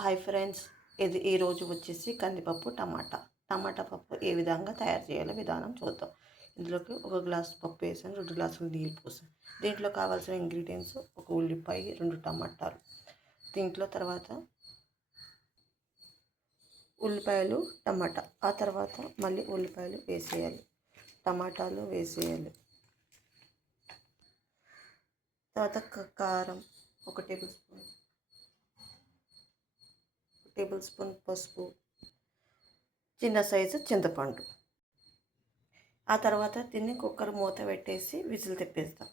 Hi friends, ఇది ఈరోజు వచ్చేసి కందిపప్పు టమాటా పప్పు ఏ విధంగా తయారు చేయాలో విధానం చూద్దాం. ఇందులోకి ఒక గ్లాస్ పప్పు వేసాను, 2 గ్లాసులు నీళ్ళు పోసాను. దీంట్లో కావాల్సిన ఇంగ్రీడియంట్స్ ఒక ఉల్లిపాయ, 2 టమాటాలు. దీంట్లో తర్వాత ఉల్లిపాయలు, టమాటా, ఆ తర్వాత మళ్ళీ ఉల్లిపాయలు వేసేయాలి, టమాటాలు వేసేయాలి. తర్వాత కారం 1 టేబుల్ స్పూన్ పసుపు, చిన్న సైజు చింతపండు. ఆ తర్వాత దీన్ని కుక్కర్ మూత పెట్టేసి విజిల్ తెప్పేస్తాం.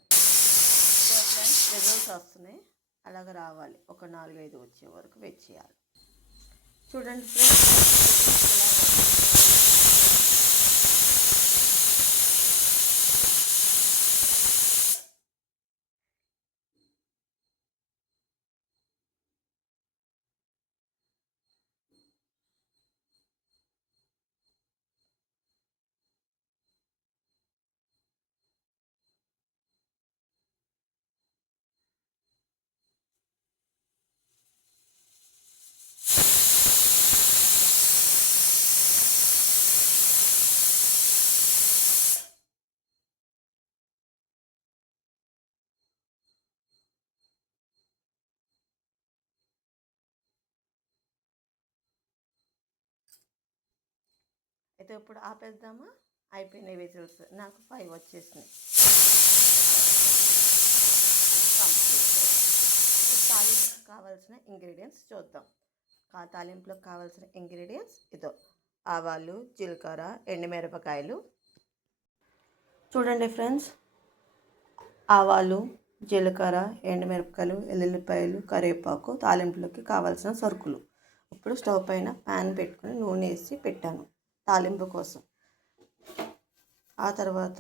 విజిల్స్ వస్తున్నాయి, అలాగ రావాలి. ఒక 4-5 వచ్చే వరకు వెయిట్ చేయాలి. చూడండి ఫ్రెండ్స్, అయితే ఇప్పుడు ఆపేద్దామా? అయిపోయినాయి విజిల్స్, నాకు 5 వచ్చేసినాయి. తాలింపుకి కావాల్సిన ఇంగ్రీడియంట్స్ చూద్దాం. తాలింపులోకి కావాల్సిన ఇంగ్రీడియంట్స్ ఇదో: ఆవాలు, జీలకర్ర, ఎండుమిరపకాయలు. చూడండి ఫ్రెండ్స్, ఆవాలు, జీలకర్ర, ఎండుమిరపకాయలు, ఎల్లుల్లిపాయలు, కరివేపాకు, తాలింపులోకి కావాల్సిన సరుకులు. ఇప్పుడు స్టవ్ పైన ప్యాన్ పెట్టుకుని నూనె వేసి పెట్టాను తాలింపు కోసం. ఆ తర్వాత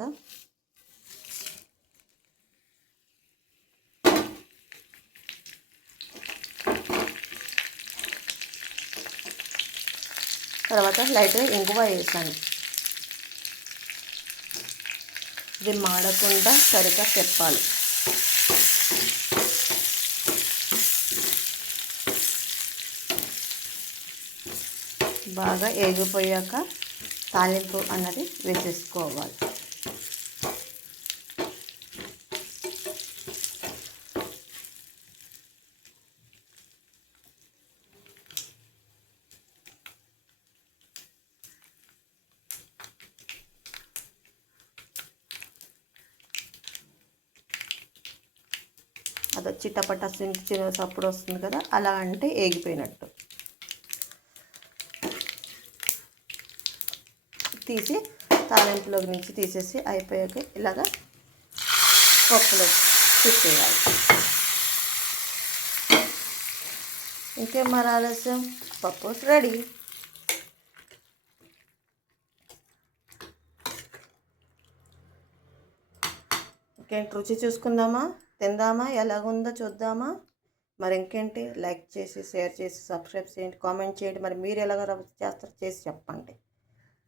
లైట్గా ఇంగువ వేసాను. ఇది మాడకుండా సరిగ్గా చెప్పాలి. బాగా ఏగిపోయాక తాలింపు అన్నది వేసేసుకోవాలి. అది చిట్టపట్ట చిన్న సప్పుడు వస్తుంది కదా, అలా అంటే ఏగిపోయినట్టు. తీసి తాలింపులోకి నుంచి తీసేసి అయిపోయాక ఇలాగా పప్పులో పెట్టేయాలి. ఇంకేం మరి ఆలస్యం, పప్పు రెడీ. ఇంకేంటి, రుచి చూసుకుందామా, తిందామా, ఎలాగుందో చూద్దామా? మరి ఇంకేంటి, లైక్ చేసి, షేర్ చేసి, సబ్స్క్రైబ్ చేయండి, కామెంట్ చేయండి. మరి మీరు ఎలాగ చేస్తారో చేసి చెప్పండి.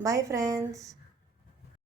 Bye friends.